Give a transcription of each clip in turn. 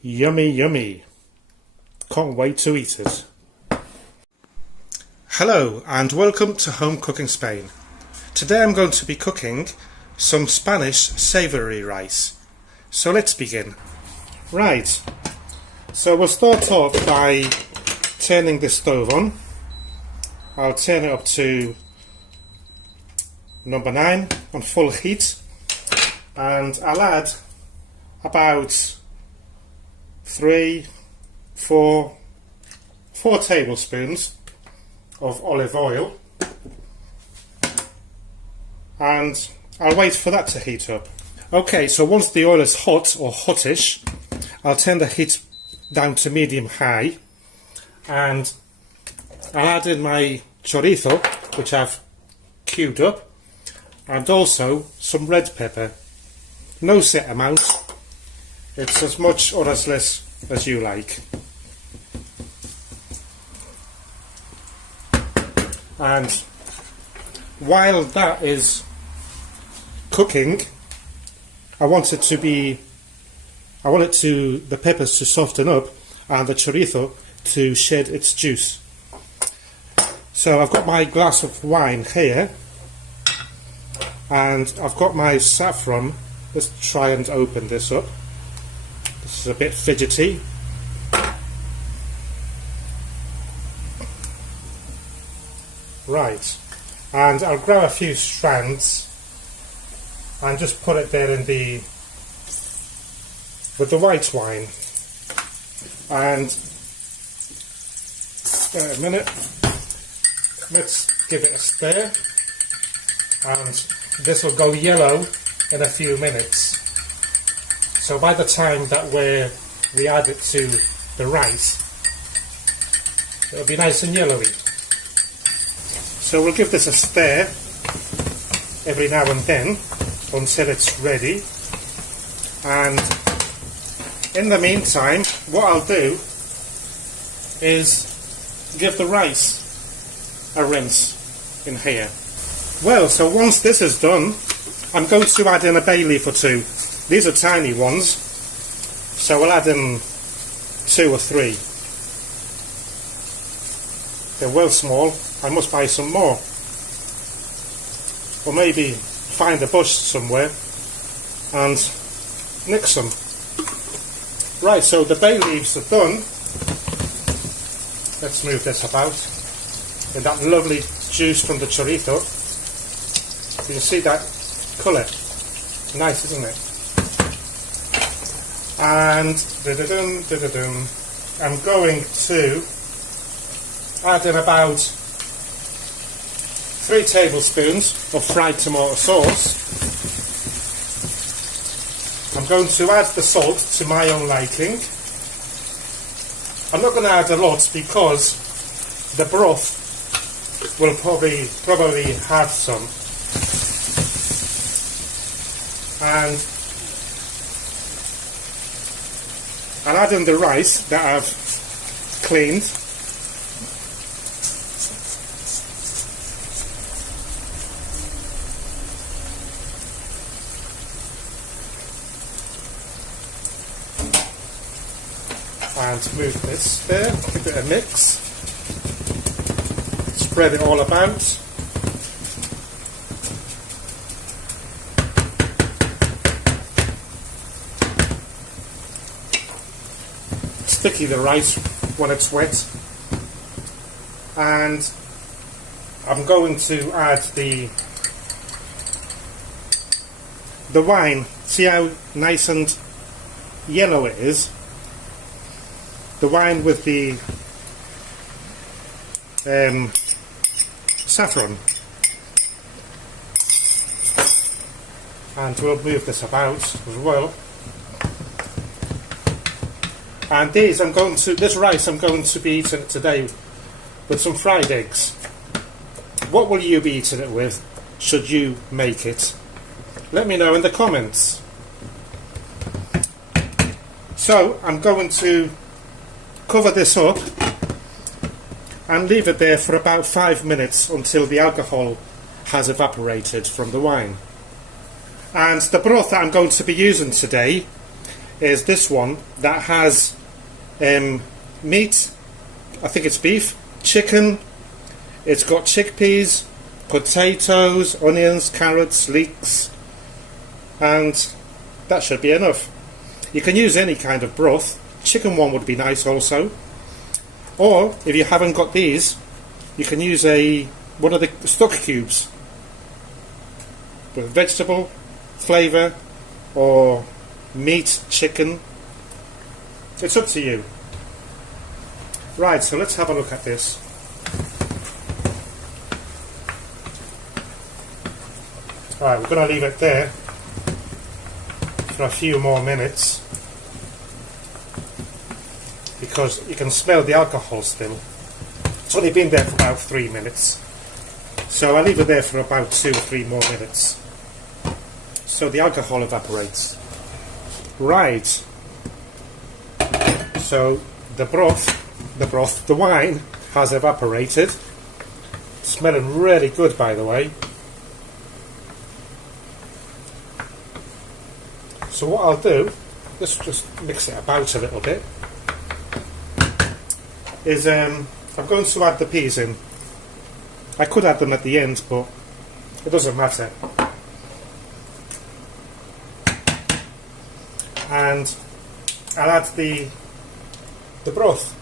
Yummy, yummy. Can't wait to eat it. Hello and welcome to Home Cooking Spain. Today I'm going to be cooking some Spanish savoury rice. So let's begin. Right, so we'll start off by turning the stove on. I'll turn it up to number 9 on full heat, and I'll add about 4 tablespoons of olive oil, and I'll wait for that to heat up. Okay, so once the oil is hot or hottish, I'll turn the heat down to medium-high, and I'll add in my chorizo, which I've cubed up, and also some red pepper. No set amount, it's as much or as less as you like. And while that is cooking, I want the peppers to soften up and the chorizo to shed its juice. So I've got my glass of wine here, and I've got my saffron. Let's try and open this up. This is a bit fidgety. Right, and I'll grab a few strands and just put it there with the white wine. And a minute, let's give it a stir, and this will go yellow in a few minutes. So by the time that we add it to the rice, it'll be nice and yellowy. So we'll give this a stir every now and then until it's ready. And in the meantime, what I'll do is give the rice a rinse in here. Well, so once this is done, I'm going to add in a bay leaf or 2. These are tiny ones, so we'll add in 2 or 3. They're well small. I must buy some more, or maybe find a bush somewhere and nick some. Right, so the bay leaves are done. Let's move this about. And that lovely juice from the chorizo. You can see that colour. Nice, isn't it? And I'm going to add in about 3 tablespoons of fried tomato sauce. I'm going to add the salt to my own liking. I'm not going to add a lot because the broth will probably have some. And I'll add in the rice that I've cleaned. And move this there, give it a mix, spread it all about. Sticky the rice when it's wet, and I'm going to add the wine. See how nice and yellow it is? The wine with the saffron. And we'll move this about as well. And this rice I'm going to be eating today with some fried eggs. What will you be eating it with, should you make it? Let me know in the comments. So I'm going to cover this up and leave it there for about 5 minutes until the alcohol has evaporated from the wine. And the broth that I'm going to be using today is this one that has meat, I think it's beef, chicken, it's got chickpeas, potatoes, onions, carrots, leeks, and that should be enough. You can use any kind of broth. Chicken one would be nice also. Or if you haven't got these, you can use one of the stock cubes with vegetable flavour or meat, chicken. It's up to you. Right, so let's have a look at this. Right, we're going to leave it there for a few more minutes because you can smell the alcohol still. It's only been there for about 3 minutes, so I'll leave it there for about 2 or 3 more minutes so the alcohol evaporates. Right, so the wine has evaporated. Smelling really good, by the way. So what I'll do, let's just mix it about a little bit, is I'm going to add the peas in. I could add them at the end, but it doesn't matter. And I'll add the broth.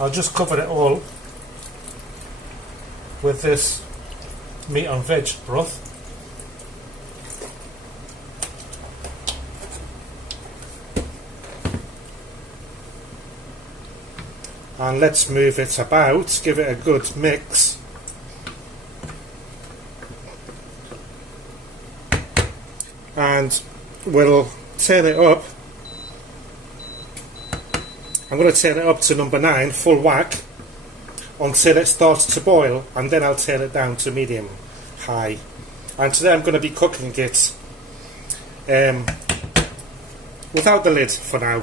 I'll just cover it all with this meat and veg broth. And let's move it about, give it a good mix. And we'll turn it up. I'm going to turn it up to number 9, full whack, until it starts to boil, and then I'll turn it down to medium high. And today I'm going to be cooking it without the lid for now.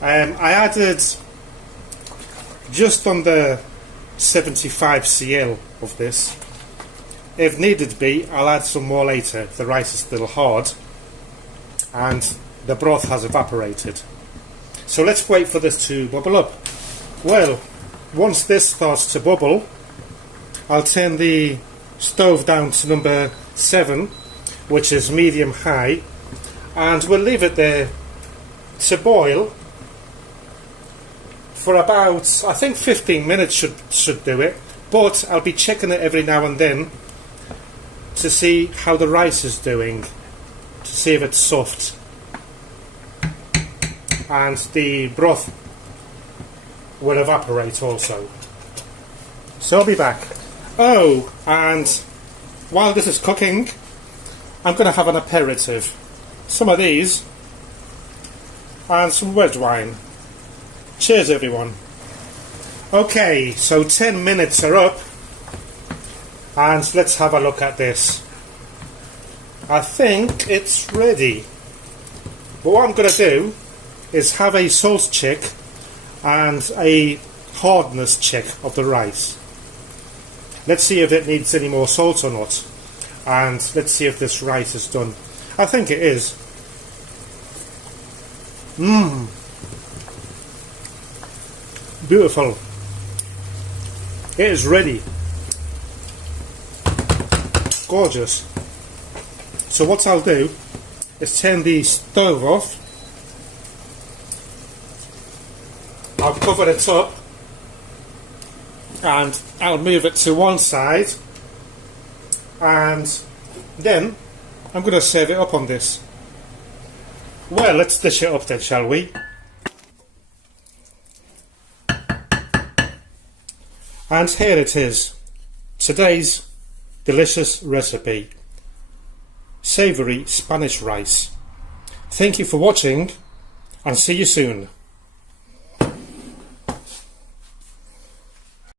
I added just under 75 cl of this. If needed be, I'll add some more later if the rice is still hard and the broth has evaporated. So let's wait for this to bubble up. Well, once this starts to bubble, I'll turn the stove down to number 7, which is medium high, and we'll leave it there to boil for about, I think 15 minutes should do it, but I'll be checking it every now and then to see how the rice is doing, to see if it's soft, and the broth will evaporate also. So I'll be back. Oh, and while this is cooking, I'm going to have an aperitif. Some of these and some red wine. Cheers everyone. Okay, so 10 minutes are up and let's have a look at this. I think it's ready. But what I'm going to do is have a salt check and a hardness check of the rice. Let's see if it needs any more salt or not, and let's see if this rice is done. I think it is. Beautiful. It is ready. Gorgeous. So what I'll do is turn the stove off. I'll cover it up and I'll move it to one side, and then I'm going to serve it up on this. Well, let's dish it up then, shall we? And here it is, today's delicious recipe, savoury Spanish rice. Thank you for watching and see you soon.